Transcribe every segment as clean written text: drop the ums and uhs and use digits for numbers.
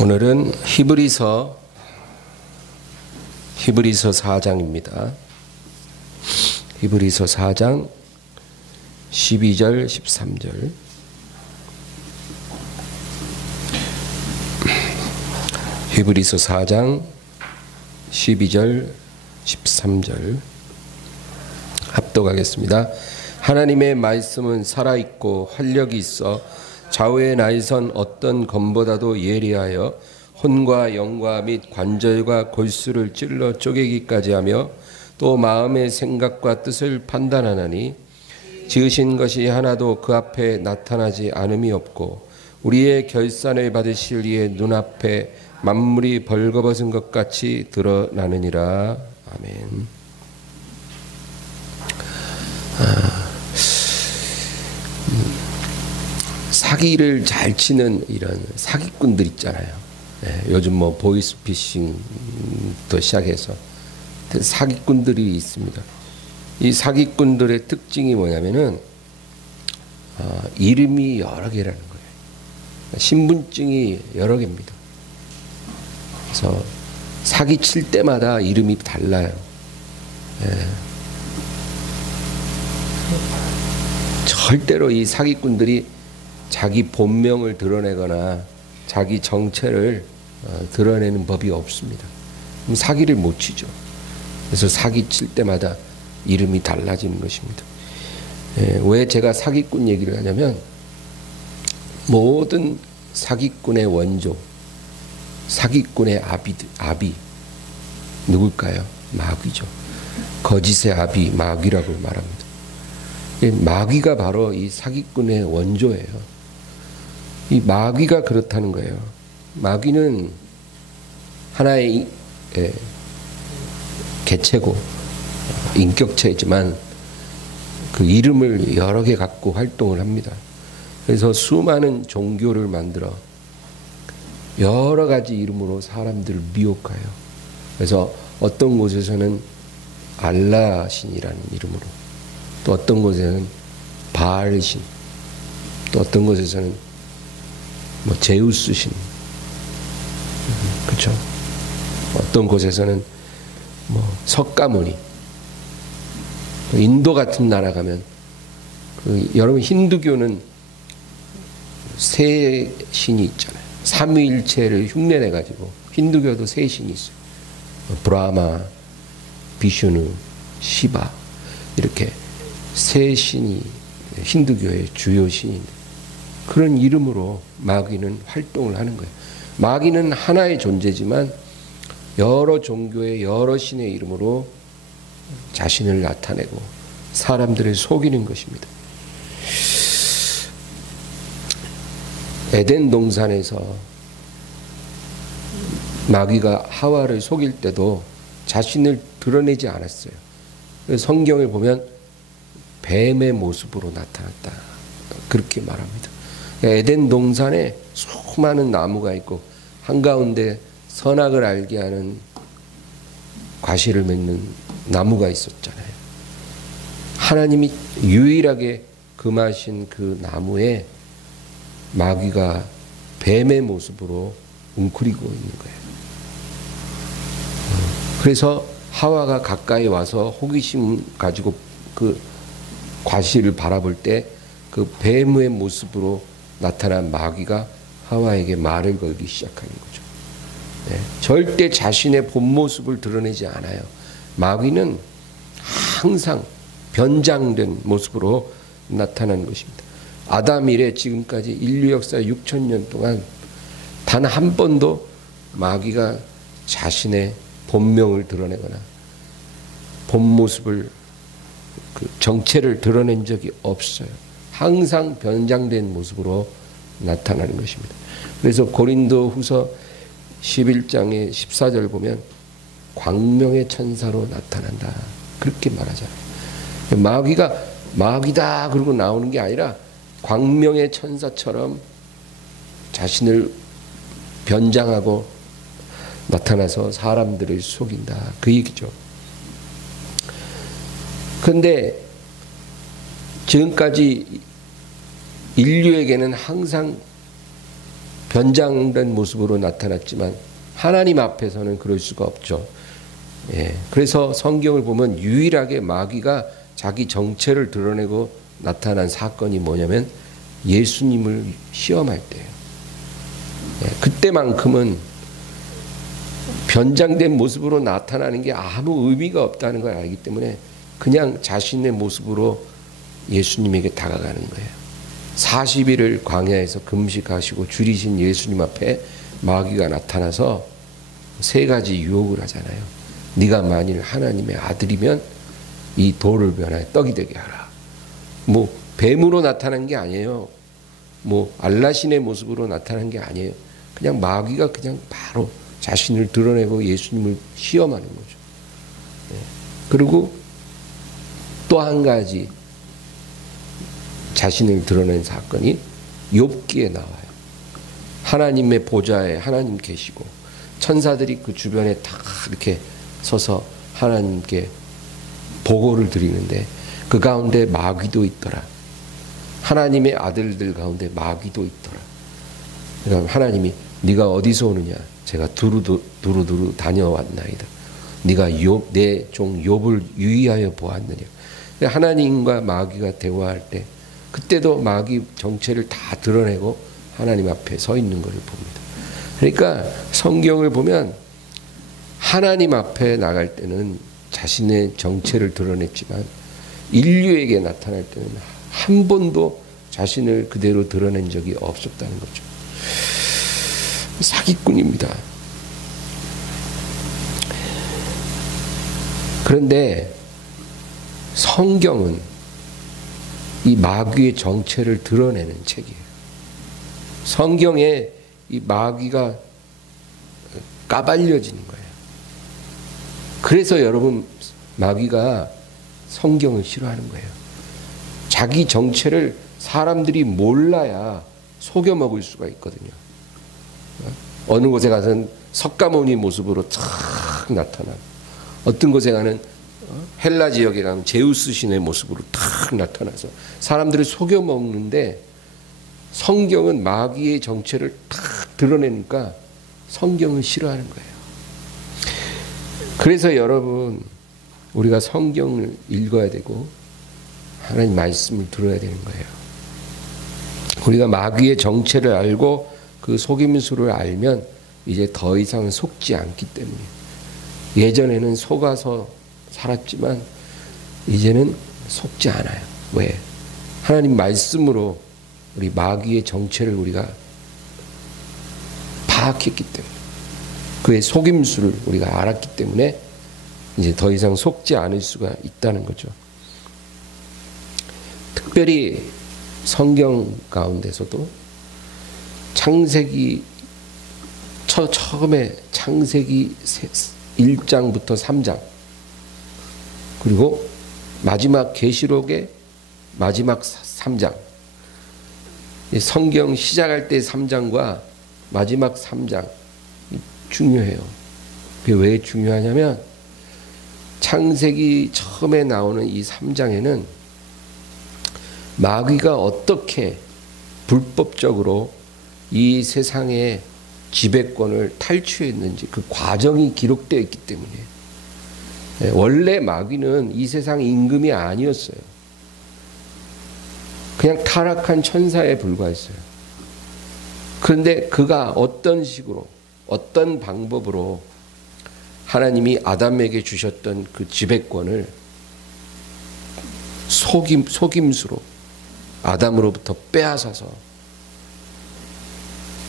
오늘은 히브리서 4장입니다. 히브리서 4장 12절 13절. 히브리서 4장 12절 13절 합독하겠습니다. 하나님의 말씀은 살아있고 활력이 있어 좌우의 나이선 어떤 검보다도 예리하여 혼과 영과 및 관절과 골수를 찔러 쪼개기까지 하며 또 마음의 생각과 뜻을 판단하나니 지으신 것이 하나도 그 앞에 나타나지 않음이 없고 우리의 결산을 받으실 이의 눈앞에 만물이 벌거벗은 것 같이 드러나느니라. 아멘. 사기를 잘 치는 이런 사기꾼들 있잖아요. 요즘 뭐 보이스피싱도 시작해서 사기꾼들이 있습니다. 이 사기꾼들의 특징이 뭐냐면은 이름이 여러 개라는 거예요. 신분증이 여러 개입니다. 그래서 사기 칠 때마다 이름이 달라요. 절대로 이 사기꾼들이 자기 본명을 드러내거나 자기 정체를 드러내는 법이 없습니다. 그럼 사기를 못 치죠. 그래서 사기 칠 때마다 이름이 달라지는 것입니다. 왜 제가 사기꾼 얘기를 하냐면 모든 사기꾼의 원조, 사기꾼의 아비 누굴까요? 마귀죠. 거짓의 아비 마귀라고 말합니다. 마귀가 바로 이 사기꾼의 원조예요. 이 마귀가 그렇다는 거예요. 마귀는 하나의 개체고 인격체이지만 그 이름을 여러 개 갖고 활동을 합니다. 그래서 수많은 종교를 만들어 여러 가지 이름으로 사람들을 미혹해요. 그래서 어떤 곳에서는 알라신이라는 이름으로, 또 어떤 곳에서는 바알신, 또 어떤 곳에서는 뭐 제우스신, 그렇죠? 어떤 곳에서는 뭐 석가모니, 인도 같은 나라 가면 여러분 힌두교는 세 신이 있잖아요. 삼위일체를 흉내내 가지고 힌두교도 세 신이 있어요. 브라마, 비슈누, 시바 이렇게 세 신이 힌두교의 주요 신인데 그런 이름으로 마귀는 활동을 하는 거예요. 마귀는 하나의 존재지만 여러 종교의 여러 신의 이름으로 자신을 나타내고 사람들을 속이는 것입니다. 에덴 동산에서 마귀가 하와를 속일 때도 자신을 드러내지 않았어요. 성경을 보면 뱀의 모습으로 나타났다, 그렇게 말합니다. 에덴 동산에 수많은 나무가 있고 한가운데 선악을 알게 하는 과실을 맺는 나무가 있었잖아요. 하나님이 유일하게 금하신 그 나무에 마귀가 뱀의 모습으로 웅크리고 있는 거예요. 그래서 하와가 가까이 와서 호기심 가지고 그 과실을 바라볼 때 그 뱀의 모습으로 나타난 마귀가 하와에게 말을 걸기 시작하는 거죠. 절대 자신의 본 모습을 드러내지 않아요. 마귀는 항상 변장된 모습으로 나타나는 것입니다. 아담 이래 지금까지 인류 역사 6,000년 동안 단 한 번도 마귀가 자신의 본명을 드러내거나 본 모습을 그 정체를 드러낸 적이 없어요. 항상 변장된 모습으로 나타나는 것입니다. 그래서 고린도 후서 11장의 14절 보면 광명의 천사로 나타난다, 그렇게 말하잖아요. 마귀가 마귀다 그러고 나오는 게 아니라 광명의 천사처럼 자신을 변장하고 나타나서 사람들을 속인다, 그 얘기죠. 그런데 지금까지 인류에게는 항상 변장된 모습으로 나타났지만 하나님 앞에서는 그럴 수가 없죠. 예, 그래서 성경을 보면 유일하게 마귀가 자기 정체를 드러내고 나타난 사건이 뭐냐면 예수님을 시험할 때예요. 예, 그때만큼은 변장된 모습으로 나타나는 게 아무 의미가 없다는 걸 알기 때문에 그냥 자신의 모습으로 예수님에게 다가가는 거예요. 40일을 광야에서 금식하시고 줄이신 예수님 앞에 마귀가 나타나서 세 가지 유혹을 하잖아요. 네가 만일 하나님의 아들이면 이 돌을 변하여 떡이 되게 하라. 뭐 뱀으로 나타난 게 아니에요. 뭐 알라신의 모습으로 나타난 게 아니에요. 그냥 마귀가 그냥 바로 자신을 드러내고 예수님을 시험하는 거죠. 그리고 또 한 가지 자신을 드러낸 사건이 욥기에 나와요. 하나님의 보좌에 하나님 계시고 천사들이 그 주변에 다 이렇게 서서 하나님께 보고를 드리는데 그 가운데 마귀도 있더라. 하나님의 아들들 가운데 마귀도 있더라. 그러니까 하나님이 네가 어디서 오느냐? 제가 두루두루 다녀왔나이다. 네가 내 종 욥을 유의하여 보았느냐? 하나님과 마귀가 대화할 때 그때도 마귀 정체를 다 드러내고 하나님 앞에 서 있는 것을 봅니다. 그러니까 성경을 보면 하나님 앞에 나갈 때는 자신의 정체를 드러냈지만 인류에게 나타날 때는 한 번도 자신을 그대로 드러낸 적이 없었다는 거죠. 사기꾼입니다. 그런데 성경은 이 마귀의 정체를 드러내는 책이에요. 성경에 이 마귀가 까발려지는 거예요. 그래서 여러분 마귀가 성경을 싫어하는 거예요. 자기 정체를 사람들이 몰라야 속여 먹을 수가 있거든요. 어느 곳에 가서는 석가모니 모습으로 탁 나타나고 어떤 곳에 가는 헬라 지역에 가면 제우스 신의 모습으로 탁 나타나서 사람들을 속여 먹는데 성경은 마귀의 정체를 탁 드러내니까 성경을 싫어하는 거예요. 그래서 여러분 우리가 성경을 읽어야 되고 하나님 말씀을 들어야 되는 거예요. 우리가 마귀의 정체를 알고 그 속임수를 알면 이제 더 이상 속지 않기 때문에 예전에는 속아서 살았지만 이제는 속지 않아요. 왜? 하나님 말씀으로 우리 마귀의 정체를 우리가 파악했기 때문에 그의 속임수를 우리가 알았기 때문에 이제 더 이상 속지 않을 수가 있다는 거죠. 특별히 성경 가운데서도 창세기 처음에 창세기 1장부터 3장 그리고 마지막 계시록의 마지막 3장 성경 시작할 때 3장과 마지막 3장 중요해요. 그게 왜 중요하냐면 창세기 처음에 나오는 이 3장에는 마귀가 어떻게 불법적으로 이 세상의 지배권을 탈취했는지 그 과정이 기록되어 있기 때문에 원래 마귀는 이 세상 임금이 아니었어요. 그냥 타락한 천사에 불과했어요. 그런데 그가 어떤 식으로 어떤 방법으로 하나님이 아담에게 주셨던 그 지배권을 속임수로 아담으로부터 빼앗아서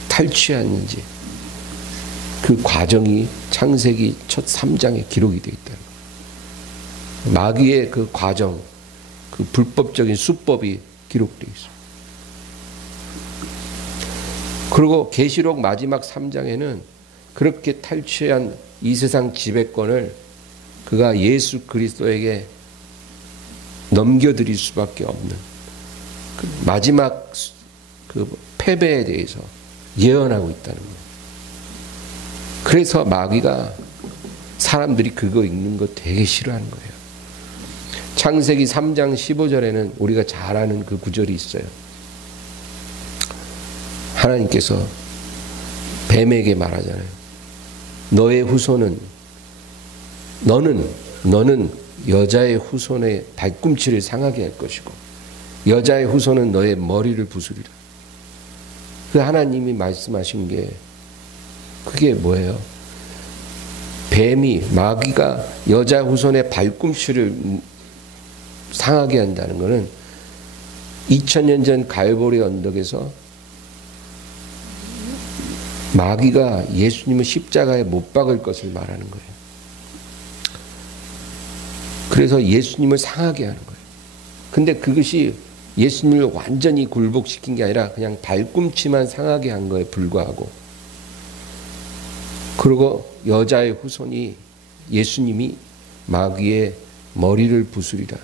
탈취했는지 그 과정이 창세기 첫 3장에 기록이 되어 있다. 마귀의 그 과정, 그 불법적인 수법이 기록되어 있어요. 그리고 계시록 마지막 3장에는 그렇게 탈취한 이 세상 지배권을 그가 예수 그리스도에게 넘겨드릴 수밖에 없는 그 마지막 그 패배에 대해서 예언하고 있다는 거예요. 그래서 마귀가 사람들이 그거 읽는 거 되게 싫어하는 거예요. 창세기 3장 15절에는 우리가 잘 아는 그 구절이 있어요. 하나님께서 뱀에게 말하잖아요. 너의 후손은 너는 여자의 후손의 발꿈치를 상하게 할 것이고 여자의 후손은 너의 머리를 부수리라. 그 하나님이 말씀하신 게 그게 뭐예요? 뱀이 마귀가 여자 후손의 발꿈치를 상하게 한다는 것은 2000년 전 갈보리 언덕에서 마귀가 예수님을 십자가에 못 박을 것을 말하는 거예요. 그래서 예수님을 상하게 하는 거예요. 근데 그것이 예수님을 완전히 굴복시킨 게 아니라 그냥 발꿈치만 상하게 한 거에 불과하고, 그리고 여자의 후손이 예수님이 마귀의 머리를 부수리라.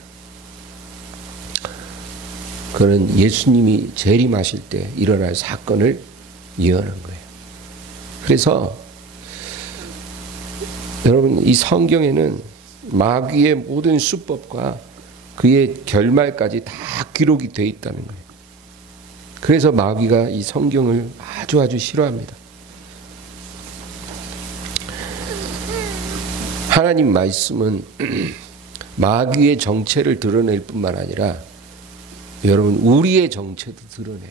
그는 예수님이 재림하실 때 일어날 사건을 예언한 거예요. 그래서 여러분, 이 성경에는 마귀의 모든 수법과 그의 결말까지 다 기록이 되어 있다는 거예요. 그래서 마귀가 이 성경을 아주 싫어합니다. 하나님 말씀은 마귀의 정체를 드러낼 뿐만 아니라 여러분 우리의 정체도 드러내요.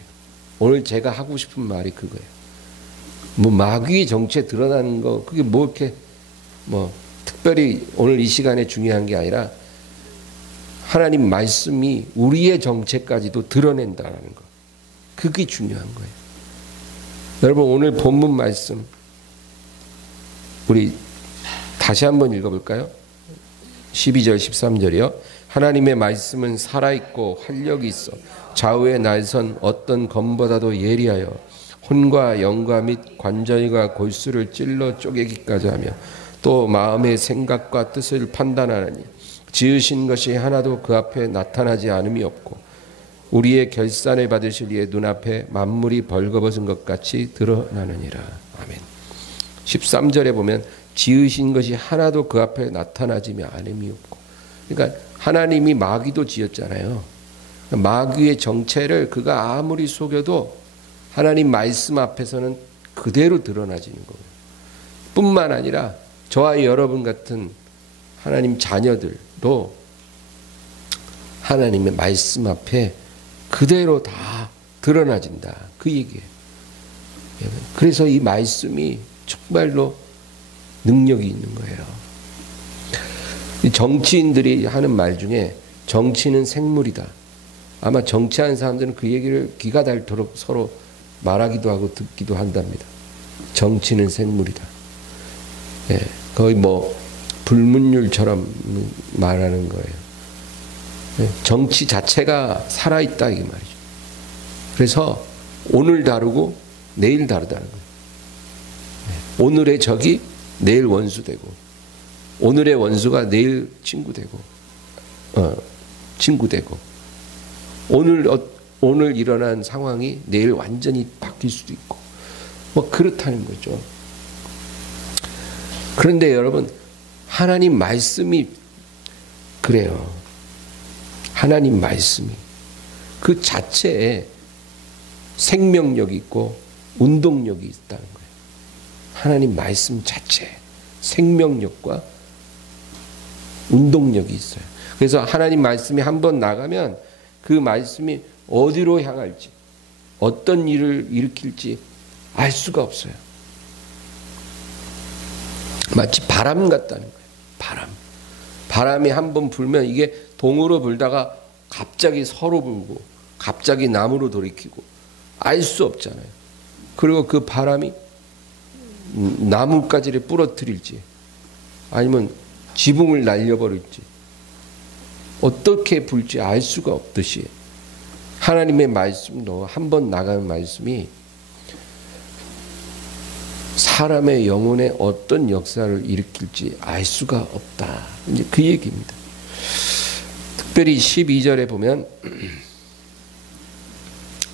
오늘 제가 하고 싶은 말이 그거예요. 뭐 마귀의 정체 드러나는 거 그게 뭐 이렇게 뭐 특별히 오늘 이 시간에 중요한 게 아니라 하나님 말씀이 우리의 정체까지도 드러낸다는 거, 그게 중요한 거예요. 여러분 오늘 본문 말씀 우리 다시 한번 읽어볼까요? 12절 13절이요. 하나님의 말씀은 살아있고 활력이 있어 좌우에 날선 어떤 검보다도 예리하여 혼과 영과 및 관절과 골수를 찔러 쪼개기까지 하며 또 마음의 생각과 뜻을 판단하느니 지으신 것이 하나도 그 앞에 나타나지 않음이 없고 우리의 결산을 받으실 이의 눈앞에 만물이 벌거벗은 것 같이 드러나느니라. 아멘. 13절에 보면 지으신 것이 하나도 그 앞에 나타나지 않음이 없고, 그러니까 하나님이 마귀도 지었잖아요. 마귀의 정체를 그가 아무리 속여도 하나님 말씀 앞에서는 그대로 드러나지는 거예요. 뿐만 아니라 저와 여러분 같은 하나님 자녀들도 하나님의 말씀 앞에 그대로 다 드러나진다, 그 얘기예요. 그래서 이 말씀이 정말로 능력이 있는 거예요. 정치인들이 하는 말 중에 정치는 생물이다. 아마 정치하는 사람들은 그 얘기를 기가 닳도록 서로 말하기도 하고 듣기도 한답니다. 정치는 생물이다. 예, 거의 뭐 불문율처럼 말하는 거예요. 예, 정치 자체가 살아있다 이게 말이죠. 그래서 오늘 다르고 내일 다르다는 거예요. 예, 오늘의 적이 내일 원수 되고 오늘의 원수가 내일 친구 되고 오늘 일어난 상황이 내일 완전히 바뀔 수도 있고 뭐 그렇다는 거죠. 그런데 여러분 하나님 말씀이 그래요. 하나님 말씀이 그 자체에 생명력이 있고 운동력이 있다는 거예요. 하나님 말씀 자체 생명력과 운동력이 있어요. 그래서 하나님 말씀이 한번 나가면 그 말씀이 어디로 향할지 어떤 일을 일으킬지 알 수가 없어요. 마치 바람 같다는 거예요. 바람이 한번 불면 이게 동으로 불다가 갑자기 서로 불고 갑자기 남으로 돌이키고 알 수 없잖아요. 그리고 그 바람이 나뭇가지를 부러뜨릴지 아니면 지붕을 날려버릴지 어떻게 불지 알 수가 없듯이 하나님의 말씀도 한번 나가는 말씀이 사람의 영혼에 어떤 역사를 일으킬지 알 수가 없다. 이제 그 얘기입니다. 특별히 12절에 보면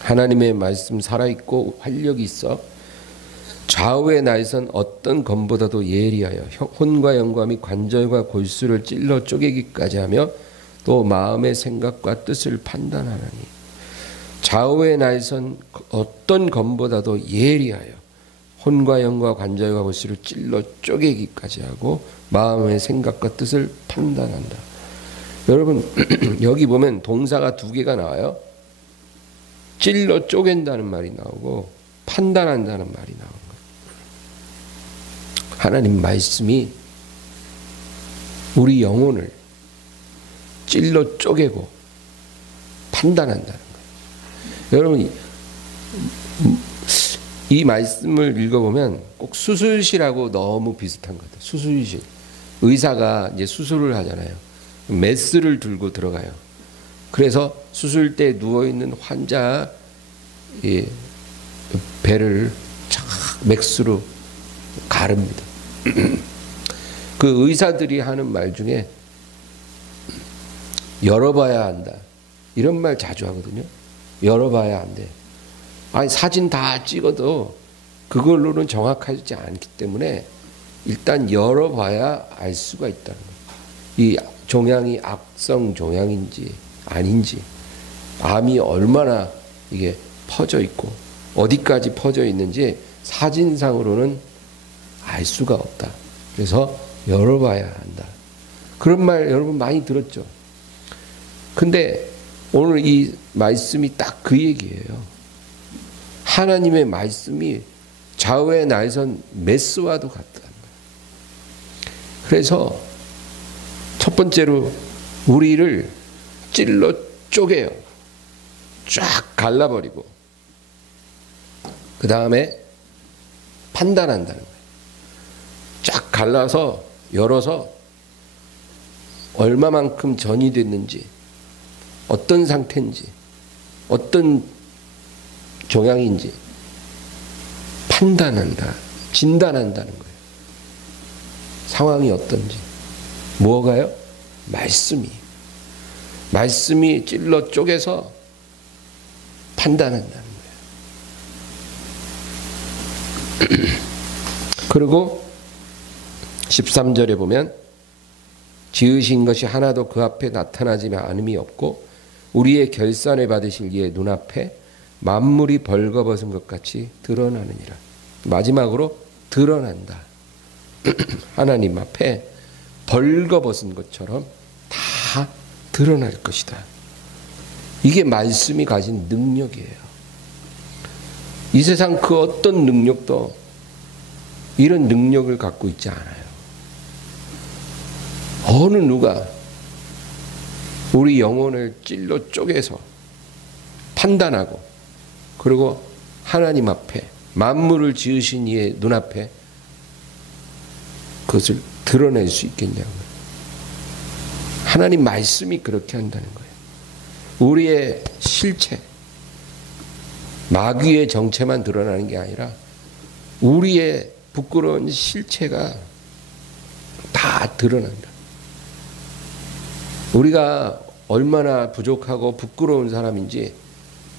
하나님의 말씀 살아있고 활력이 있어 좌우의 날선 어떤 검보다도 예리하여 혼과 영과 및 관절과 골수를 찔러 쪼개기까지 하며 또 마음의 생각과 뜻을 판단하나니 좌우의 날선 어떤 검보다도 예리하여 혼과 영과 관절과 골수를 찔러 쪼개기까지 하고 마음의 생각과 뜻을 판단한다. 여러분 여기 보면 동사가 두 개가 나와요. 찔러 쪼갠다는 말이 나오고 판단한다는 말이 나오는 거예요. 하나님 말씀이 우리 영혼을 찔러 쪼개고 판단한다는 거예요. 여러분 이 말씀을 읽어보면 꼭 수술실하고 너무 비슷한 것 같아요. 수술실. 의사가 이제 수술을 하잖아요. 메스를 들고 들어가요. 그래서 수술대에 누워있는 환자 배를 쫙 맥스로 가릅니다. 그 의사들이 하는 말 중에 열어봐야 한다. 이런 말 자주 하거든요. 열어봐야 안 돼. 아니 사진 다 찍어도 그걸로는 정확하지 않기 때문에 일단 열어봐야 알 수가 있다는 거예요. 이 종양이 악성 종양인지 아닌지, 암이 얼마나 이게 퍼져 있고 어디까지 퍼져 있는지 사진상으로는 알 수가 없다. 그래서 열어봐야 한다. 그런 말 여러분 많이 들었죠. 근데 오늘 이 말씀이 딱 그 얘기예요. 하나님의 말씀이 좌우의 날선 메스와도 같다. 그래서 첫 번째로 우리를 찔러 쪼개요. 쫙 갈라버리고 그 다음에 판단한다는 거예요. 쫙 갈라서 열어서 얼마만큼 전이 됐는지, 어떤 상태인지, 어떤 종양인지 판단한다, 진단한다는 거예요. 상황이 어떤지. 뭐가요? 말씀이 찔러 쪼개서 판단한다는 거예요. 그리고 13절에 보면 지으신 것이 하나도 그 앞에 나타나지 않음이 없고 우리의 결산을 받으실 이의 눈앞에 만물이 벌거벗은 것 같이 드러나느니라. 마지막으로 드러난다. 하나님 앞에 벌거벗은 것처럼 다 드러날 것이다. 이게 말씀이 가진 능력이에요. 이 세상 그 어떤 능력도 이런 능력을 갖고 있지 않아요. 어느 누가 우리 영혼을 찔러 쪼개서 판단하고 그리고 하나님 앞에 만물을 지으신 이의 눈앞에 그것을 드러낼 수 있겠냐고요. 하나님 말씀이 그렇게 한다는 거예요. 우리의 실체, 마귀의 정체만 드러나는 게 아니라 우리의 부끄러운 실체가 다 드러난다. 우리가 얼마나 부족하고 부끄러운 사람인지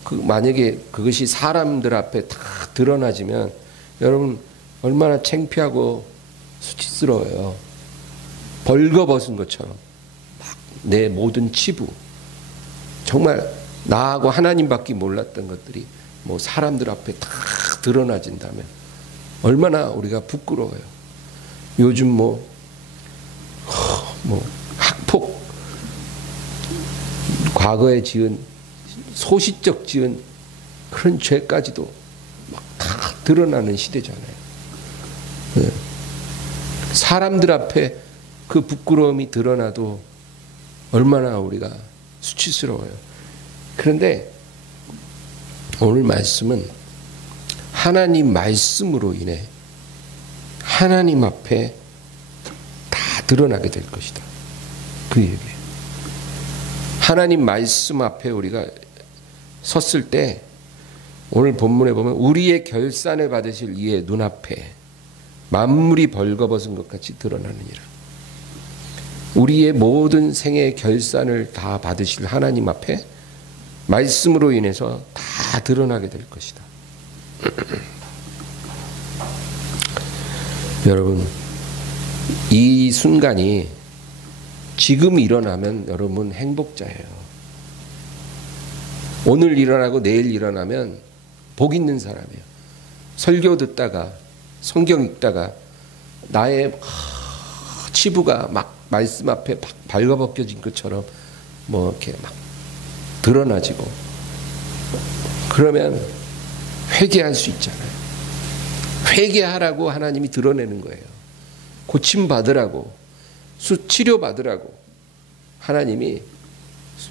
만약에 그것이 사람들 앞에 다 드러나지면 여러분 얼마나 창피하고 수치스러워요. 벌거벗은 것처럼 막 내 모든 치부, 정말 나하고 하나님밖에 몰랐던 것들이 뭐 사람들 앞에 다 드러나진다면 얼마나 우리가 부끄러워요. 요즘 뭐 학폭, 과거에 지은 소시적 지은 그런 죄까지도 막 다 드러나는 시대잖아요. 사람들 앞에 그 부끄러움이 드러나도 얼마나 우리가 수치스러워요. 그런데 오늘 말씀은 하나님 말씀으로 인해 하나님 앞에 다 드러나게 될 것이다. 그 얘기예요. 하나님 말씀 앞에 우리가 섰을 때 오늘 본문에 보면 우리의 결산을 받으실 이의 눈앞에 만물이 벌거벗은 것 같이 드러나느니라. 우리의 모든 생의 결산을 다 받으실 하나님 앞에 말씀으로 인해서 다 드러나게 될 것이다. 여러분, 이 순간이 지금 일어나면 여러분 행복자예요. 오늘 일어나고 내일 일어나면 복 있는 사람이에요. 설교 듣다가 성경 읽다가 나의 치부가 막 말씀 앞에 발가벗겨진 것처럼 뭐 이렇게 막 드러나지고, 그러면 회개할 수 있잖아요. 회개하라고 하나님이 드러내는 거예요. 고침 받으라고, 치료 받으라고 하나님이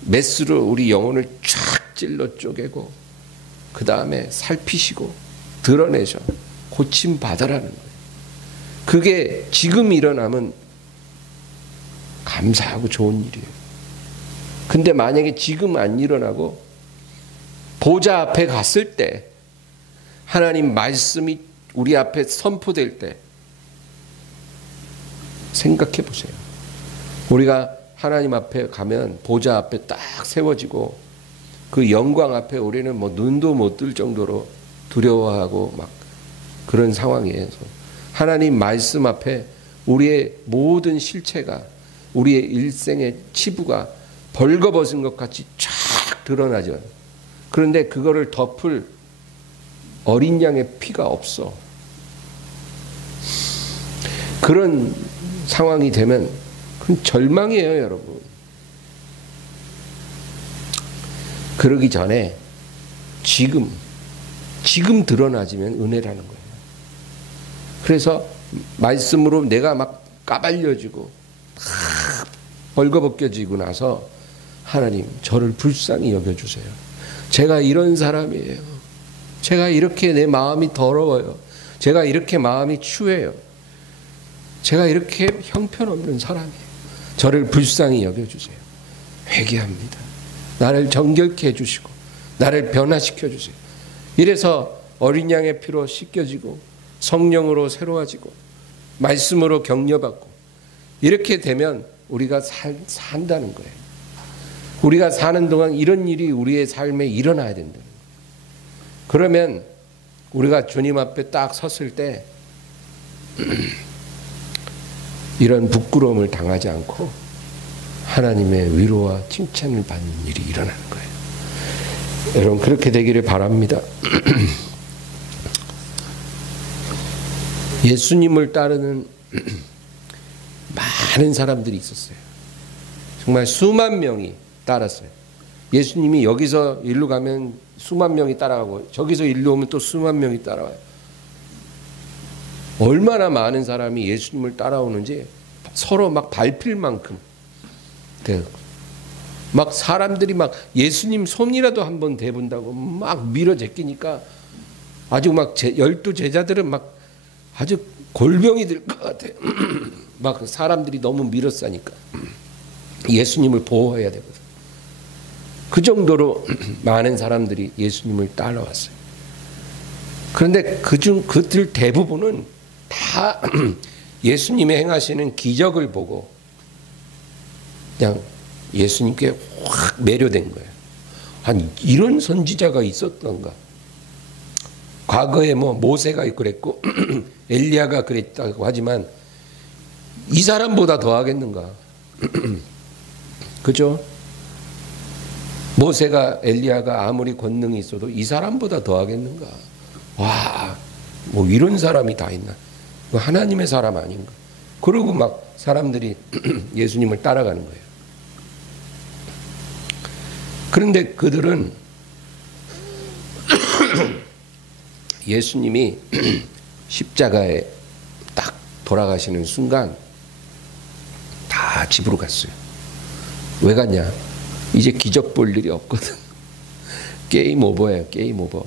메스로 우리 영혼을 쫙 찔러 쪼개고 그 다음에 살피시고 드러내셔 고침 받으라는 거예요. 그게 지금 일어나면 감사하고 좋은 일이에요. 근데 만약에 지금 안 일어나고 보좌 앞에 갔을 때, 하나님 말씀이 우리 앞에 선포될 때 생각해 보세요. 우리가 하나님 앞에 가면 보좌 앞에 딱 세워지고 그 영광 앞에 우리는 뭐 눈도 못 뜰 정도로 두려워하고 막 그런 상황이에요. 하나님 말씀 앞에 우리의 모든 실체가, 우리의 일생의 치부가 벌거벗은 것 같이 쫙 드러나죠. 그런데 그거를 덮을 어린 양의 피가 없어. 그런 상황이 되면 그건 절망이에요, 여러분. 그러기 전에 지금 드러나지면 은혜라는 거예요. 그래서 말씀으로 내가 막 까발려지고 벌거벗겨지고 나서 하나님 저를 불쌍히 여겨주세요. 제가 이런 사람이에요. 제가 이렇게 내 마음이 더러워요. 제가 이렇게 마음이 추해요. 제가 이렇게 형편없는 사람이에요. 저를 불쌍히 여겨주세요. 회개합니다. 나를 정결케 해주시고 나를 변화시켜 주세요. 이래서 어린 양의 피로 씻겨지고 성령으로 새로워지고 말씀으로 격려받고 이렇게 되면 우리가 산다는 거예요. 우리가 사는 동안 이런 일이 우리의 삶에 일어나야 된다는 거예요. 그러면 우리가 주님 앞에 딱 섰을 때 이런 부끄러움을 당하지 않고 하나님의 위로와 칭찬을 받는 일이 일어나는 거예요. 여러분 그렇게 되기를 바랍니다. 예수님을 따르는 많은 사람들이 있었어요. 정말 수만 명이 따랐어요. 예수님이 여기서 일로 가면 수만 명이 따라가고 저기서 일로 오면 또 수만 명이 따라와요. 얼마나 많은 사람이 예수님을 따라오는지 서로 막 밟힐 만큼 막 사람들이 막 예수님 손이라도 한번 대본다고 막 밀어 제끼니까 아주 막 12 제자들은 막 아주 골병이 들 것 같아요. 막 사람들이 너무 밀어싸니까 예수님을 보호해야 되거든. 그 정도로 많은 사람들이 예수님을 따라왔어요. 그런데 그들 대부분은 다 예수님의 행하시는 기적을 보고 그냥 예수님께 확 매료된 거예요. 아니 이런 선지자가 있었던가. 과거에 뭐 모세가 그랬고 엘리야가 그랬다고 하지만 이 사람보다 더 하겠는가. 그죠? 모세가 엘리야가 아무리 권능이 있어도 이 사람보다 더 하겠는가. 와, 뭐 이런 사람이 다 있나. 하나님의 사람 아닌가. 그러고 막 사람들이 예수님을 따라가는 거예요. 그런데 그들은 예수님이 십자가에 딱 돌아가시는 순간 다 집으로 갔어요. 왜 갔냐? 이제 기적 볼 일이 없거든. 게임 오버예요. 게임 오버.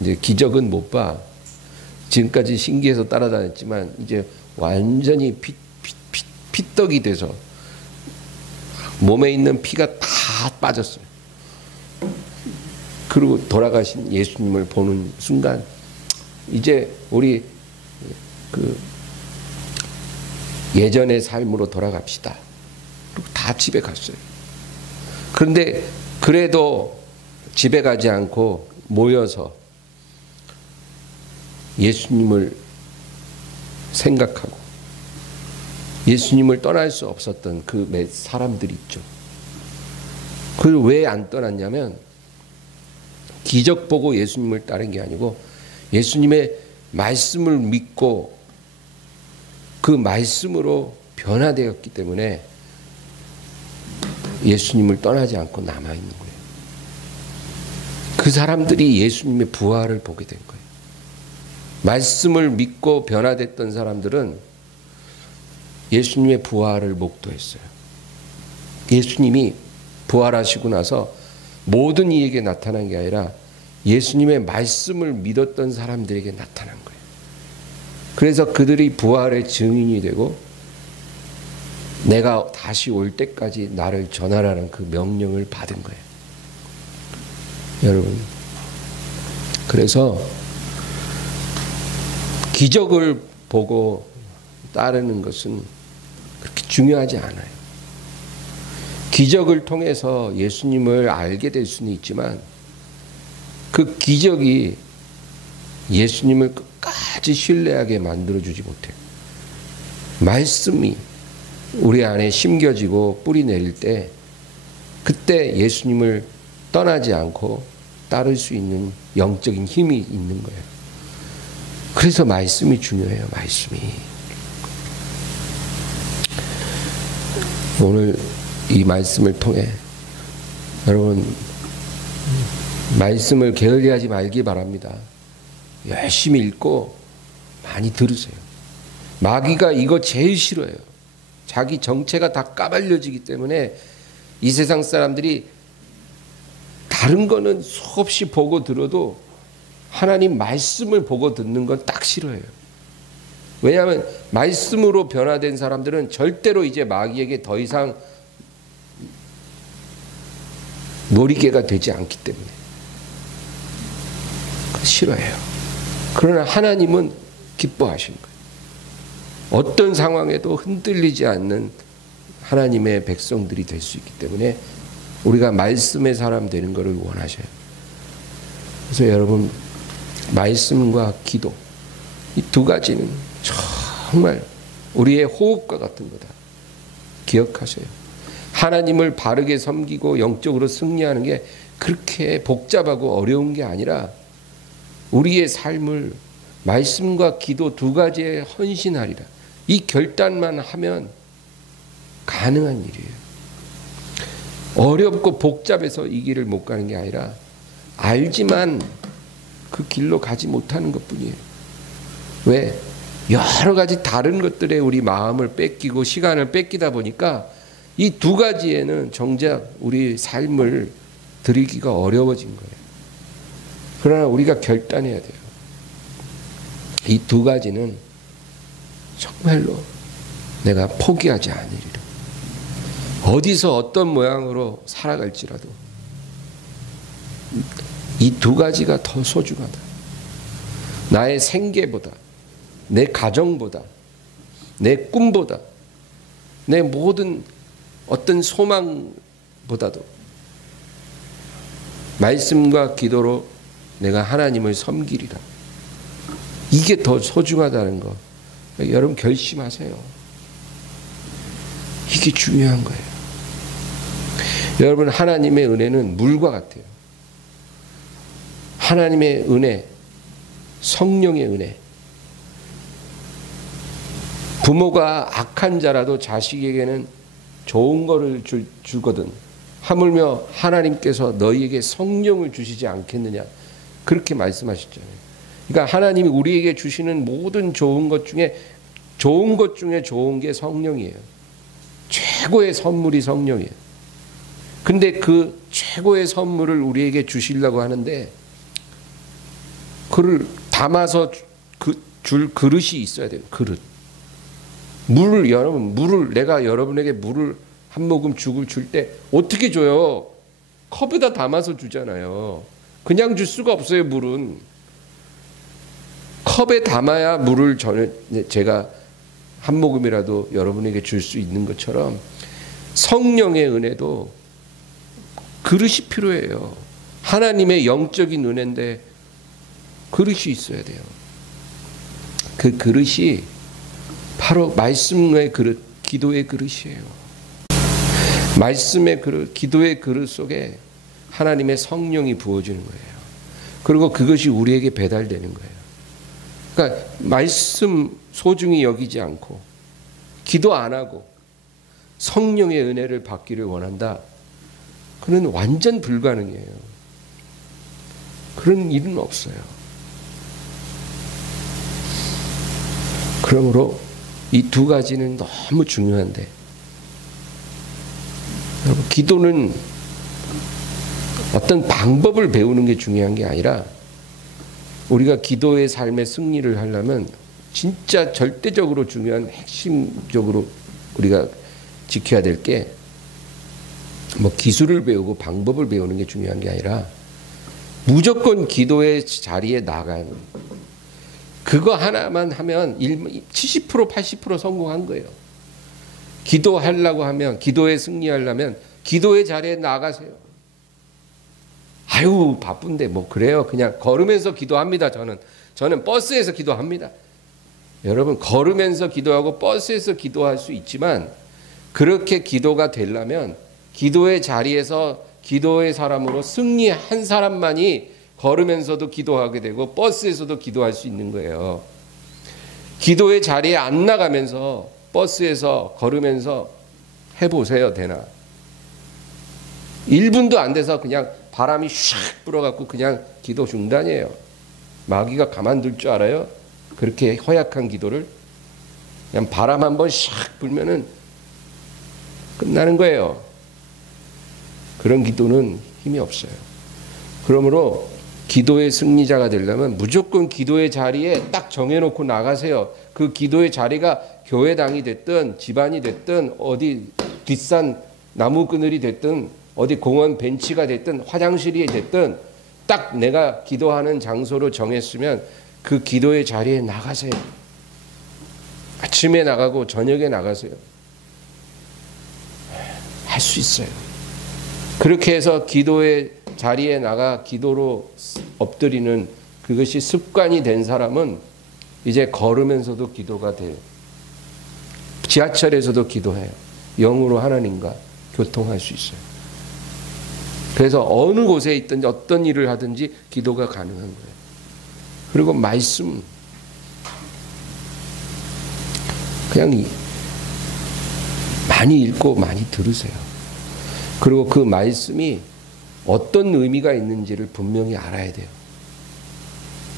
이제 기적은 못 봐. 지금까지 신기해서 따라다녔지만 이제 완전히 피떡이 돼서 몸에 있는 피가 다 빠졌어요. 그리고 돌아가신 예수님을 보는 순간 이제 우리 그 예전의 삶으로 돌아갑시다. 그리고 다 집에 갔어요. 그런데 그래도 집에 가지 않고 모여서 예수님을 생각하고 예수님을 떠날 수 없었던 그 몇 사람들이 있죠. 그걸 왜 안 떠났냐면 기적 보고 예수님을 따른 게 아니고 예수님의 말씀을 믿고 그 말씀으로 변화되었기 때문에 예수님을 떠나지 않고 남아있는 거예요. 그 사람들이 예수님의 부활을 보게 된 거예요. 말씀을 믿고 변화됐던 사람들은 예수님의 부활을 목도했어요. 예수님이 부활하시고 나서 모든 이에게 나타난 게 아니라 예수님의 말씀을 믿었던 사람들에게 나타난 거예요. 그래서 그들이 부활의 증인이 되고 내가 다시 올 때까지 나를 전하라는 그 명령을 받은 거예요. 여러분, 그래서 기적을 보고 따르는 것은 그렇게 중요하지 않아요. 기적을 통해서 예수님을 알게 될 수는 있지만 그 기적이 예수님을 끝까지 신뢰하게 만들어주지 못해요. 말씀이 우리 안에 심겨지고 뿌리 내릴 때 그때 예수님을 떠나지 않고 따를 수 있는 영적인 힘이 있는 거예요. 그래서 말씀이 중요해요. 말씀이. 오늘 이 말씀을 통해 여러분 말씀을 게을리하지 말기 바랍니다. 열심히 읽고 많이 들으세요. 마귀가 이거 제일 싫어해요. 자기 정체가 다 까발려지기 때문에 이 세상 사람들이 다른 거는 수없이 보고 들어도 하나님 말씀을 보고 듣는 건 딱 싫어해요. 왜냐하면 말씀으로 변화된 사람들은 절대로 이제 마귀에게 더 이상 놀이개가 되지 않기 때문에 싫어해요. 그러나 하나님은 기뻐하시는 거예요. 어떤 상황에도 흔들리지 않는 하나님의 백성들이 될 수 있기 때문에 우리가 말씀의 사람 되는 것을 원하셔요. 그래서 여러분 말씀과 기도 이 두 가지는 정말 우리의 호흡과 같은 거다. 기억하세요. 하나님을 바르게 섬기고 영적으로 승리하는 게 그렇게 복잡하고 어려운 게 아니라 우리의 삶을 말씀과 기도 두 가지에 헌신하리라. 이 결단만 하면 가능한 일이에요. 어렵고 복잡해서 이 길을 못 가는 게 아니라 알지만 그 길로 가지 못하는 것뿐이에요. 왜? 여러 가지 다른 것들에 우리 마음을 뺏기고 시간을 뺏기다 보니까 이 두 가지에는 정작 우리 삶을 드리기가 어려워진 거예요. 그러나 우리가 결단해야 돼요. 이 두 가지는 정말로 내가 포기하지 않으리라. 어디서 어떤 모양으로 살아갈지라도 이 두 가지가 더 소중하다. 나의 생계보다, 내 가정보다, 내 꿈보다, 내 모든 어떤 소망보다도 말씀과 기도로 내가 하나님을 섬기리라. 이게 더 소중하다는 거. 여러분 결심하세요. 이게 중요한 거예요. 여러분 하나님의 은혜는 물과 같아요. 하나님의 은혜, 성령의 은혜. 부모가 악한 자라도 자식에게는 좋은 거를 주거든. 하물며 하나님께서 너희에게 성령을 주시지 않겠느냐. 그렇게 말씀하셨잖아요. 그러니까 하나님이 우리에게 주시는 모든 좋은 것 중에 좋은 게 성령이에요. 최고의 선물이 성령이에요. 근데 그 최고의 선물을 우리에게 주시려고 하는데 그를 담아서 줄 그릇이 있어야 돼요. 그릇. 물을 내가 여러분에게 물을 한 모금 줄 때 어떻게 줘요? 컵에다 담아서 주잖아요. 그냥 줄 수가 없어요. 물은 컵에 담아야 물을 제가 한 모금이라도 여러분에게 줄 수 있는 것처럼 성령의 은혜도 그릇이 필요해요. 하나님의 영적인 은혜인데 그릇이 있어야 돼요. 그 그릇이 바로 말씀의 그릇, 기도의 그릇이에요. 말씀의 그릇, 기도의 그릇 속에 하나님의 성령이 부어지는 거예요. 그리고 그것이 우리에게 배달되는 거예요. 그러니까 말씀 소중히 여기지 않고 기도 안 하고 성령의 은혜를 받기를 원한다. 그는 완전 불가능해요. 그런 일은 없어요. 그러므로 이 두 가지는 너무 중요한데, 여러분, 기도는 어떤 방법을 배우는 게 중요한 게 아니라 우리가 기도의 삶의 승리를 하려면 진짜 절대적으로 중요한 핵심적으로 우리가 지켜야 될 게 뭐 기술을 배우고 방법을 배우는 게 중요한 게 아니라 무조건 기도의 자리에 나가는 그거 하나만 하면 70% 80% 성공한 거예요. 기도하려고 하면, 기도에 승리하려면 기도의 자리에 나가세요. 아유 바쁜데 뭐 그래요. 그냥 걸으면서 기도합니다. 저는 버스에서 기도합니다. 여러분, 걸으면서 기도하고 버스에서 기도할 수 있지만 그렇게 기도가 되려면 기도의 자리에서 기도의 사람으로 승리한 사람만이 걸으면서도 기도하게 되고 버스에서도 기도할 수 있는 거예요. 기도의 자리에 안 나가면서 버스에서 걸으면서 해보세요. 되나? 1분도 안 돼서 그냥 바람이 샥 불어갖고 그냥 기도 중단이에요. 마귀가 가만둘 줄 알아요? 그렇게 허약한 기도를 그냥 바람 한번 샥 불면은 끝나는 거예요. 그런 기도는 힘이 없어요. 그러므로 기도의 승리자가 되려면 무조건 기도의 자리에 딱 정해놓고 나가세요. 그 기도의 자리가 교회당이 됐든 집안이 됐든 어디 뒷산 나무 그늘이 됐든 어디 공원 벤치가 됐든 화장실이 됐든 딱 내가 기도하는 장소로 정했으면 그 기도의 자리에 나가세요. 아침에 나가고 저녁에 나가세요. 할 수 있어요. 그렇게 해서 기도의 자리에 나가 기도로 엎드리는 그것이 습관이 된 사람은 이제 걸으면서도 기도가 돼요. 지하철에서도 기도해요. 영으로 하나님과 교통할 수 있어요. 그래서 어느 곳에 있든지 어떤 일을 하든지 기도가 가능한 거예요. 그리고 말씀 그냥 많이 읽고 많이 들으세요. 그리고 그 말씀이 어떤 의미가 있는지를 분명히 알아야 돼요.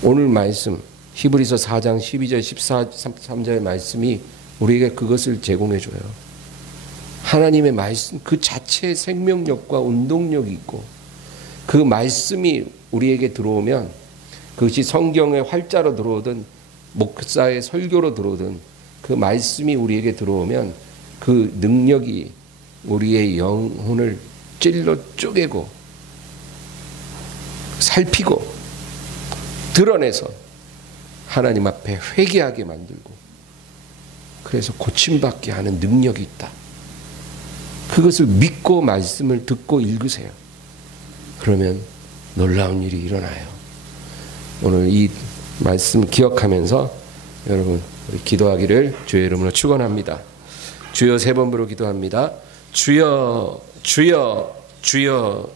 오늘 말씀 히브리서 4장 12절 13절의 말씀이 우리에게 그것을 제공해 줘요. 하나님의 말씀 그 자체의 생명력과 운동력이 있고 그 말씀이 우리에게 들어오면 그것이 성경의 활자로 들어오든 목사의 설교로 들어오든 그 말씀이 우리에게 들어오면 그 능력이 우리의 영혼을 찔러 쪼개고 살피고 드러내서 하나님 앞에 회개하게 만들고 그래서 고침받게 하는 능력이 있다. 그것을 믿고 말씀을 듣고 읽으세요. 그러면 놀라운 일이 일어나요. 오늘 이 말씀 기억하면서 여러분 우리 기도하기를 주의 이름으로 축원합니다. 주여 세 번 부르고 기도합니다. 주여 주여 주여